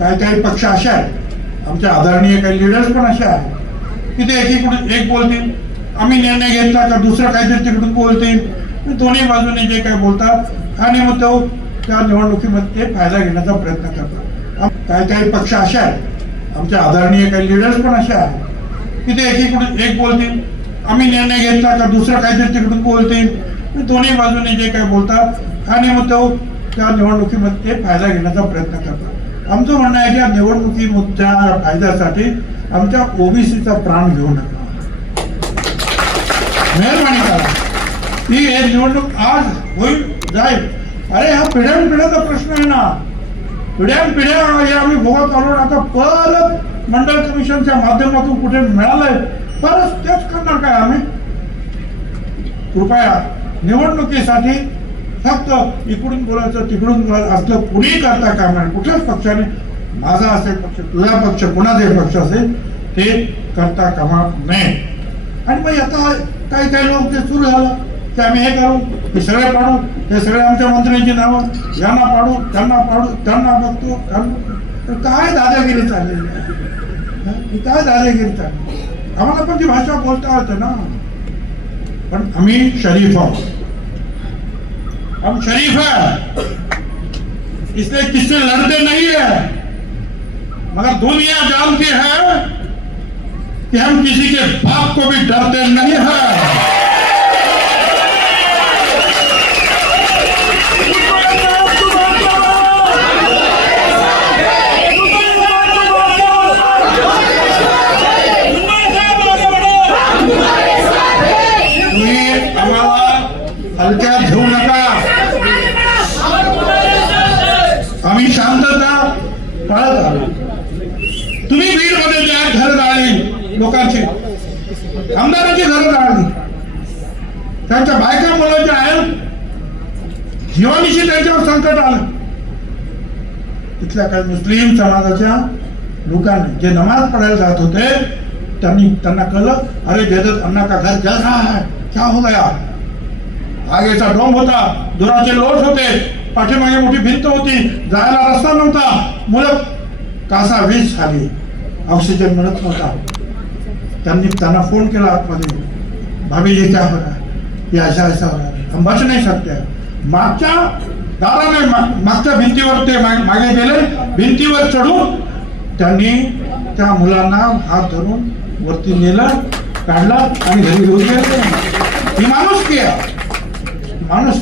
काही काही पक्ष असे आहेत. आमचे आदरणीय काही लिडर्स पण असे आहेत. की ते एकीकडून एक बोलतील. आम्ही निर्णय घेतला तर दुसरं काहीतरी तिकडून बोलतील. दोन्ही बाजूने जे काय बोलतात आणि मग तो त्या निवडणुकीमध्ये ते फायदा घेण्याचा प्रयत्न करतात. काही काही पक्ष असे आहेत. आमचे आदरणीय काही लिडर्स पण असे आहेत. की ते एकीकडून एक बोलतील. आम्ही निर्णय घेतला तर दुसरं काहीतरी तिकडून बोलतील. दोन्ही बाजूने जे काय बोलतात आणि मग तो त्या निवडणुकीमध्ये ते फायदा घेण्याचा प्रयत्न करतात. आमचं म्हणणं आहे की या निवडणुकीच्या फायद्यासाठी आमच्या ओबीसीचा प्राण घेऊ नका. मेहरबानी करा. ती हे निवडणूक आज होईल जाईल. अरे हा पिढ्यान पिढ्याचा प्रश्न आहे ना. पिढ्यान पिढ्या हे आम्ही भोगत आलो आता परत मंडळ कमिशनच्या माध्यमातून कुठे मिळालंय परत तेच करणार काय आम्ही? कृपया निवडणुकीसाठी फक्त इकडून बोलायचं तिकडून बोलायचं असलं कुणीही करता कामा नये कुठल्याच पक्षाने माझा असेल पक्ष तुझा पक्ष कुणाचाही पक्ष असेल ते करता कामा नये. आणि मग आता काही काही लोक ते सुरू झालं. की आम्ही हे करू हे सगळे पाडू हे सगळे आमच्या मंत्र्यांची नावं यांना पाडू त्यांना पाडू त्यांना बघतो तर काय दादागिरी चाललेली काय दादागिरी चालली? आम्हाला पण ती भाषा बोलता येते ना. पण आम्ही शरीफ आहोत. हम शरीफ है। इसलिए किससे लड़ते नहीं है। मगर दुनिया जानती है कि हम किसी के बाप को भी डरते नहीं है। तुम्ही बीडमध्ये ज्या घर जाळली लोकांचे. आमदारांची घर जाळली. त्यांच्या बायका मुलं जे आहेत जीवानीशी त्यांच्यावर संकट आलं. तिथल्या काही मुस्लिम समाजाच्या लोकांनी जे नमाज पडायला जात होते त्यांनी त्यांना कळलं अरे जगत अन्ना का घर जल रहा है? क्या हो गया? आगेचा डोंब होता दुराचे लोट होते पाठीमागे मोठी भिंत होती जायला रस्ता नव्हता. मुलं कासा वीज झाली ऑक्सिजन मिळत नव्हता. त्यांनी त्यांना फोन केला आतमध्ये. भाभी ये क्या हो अशा अशा ये ऐसा ऐसा हो रहा मागच्या दाराने मा- मागच्या भिंतीवर ते मागे गेले. भिंतीवर चढून त्यांनी त्या मुलांना हात धरून वरती नेलं काढला आणि घरी घेऊन गेले. ही माणूस की माणूस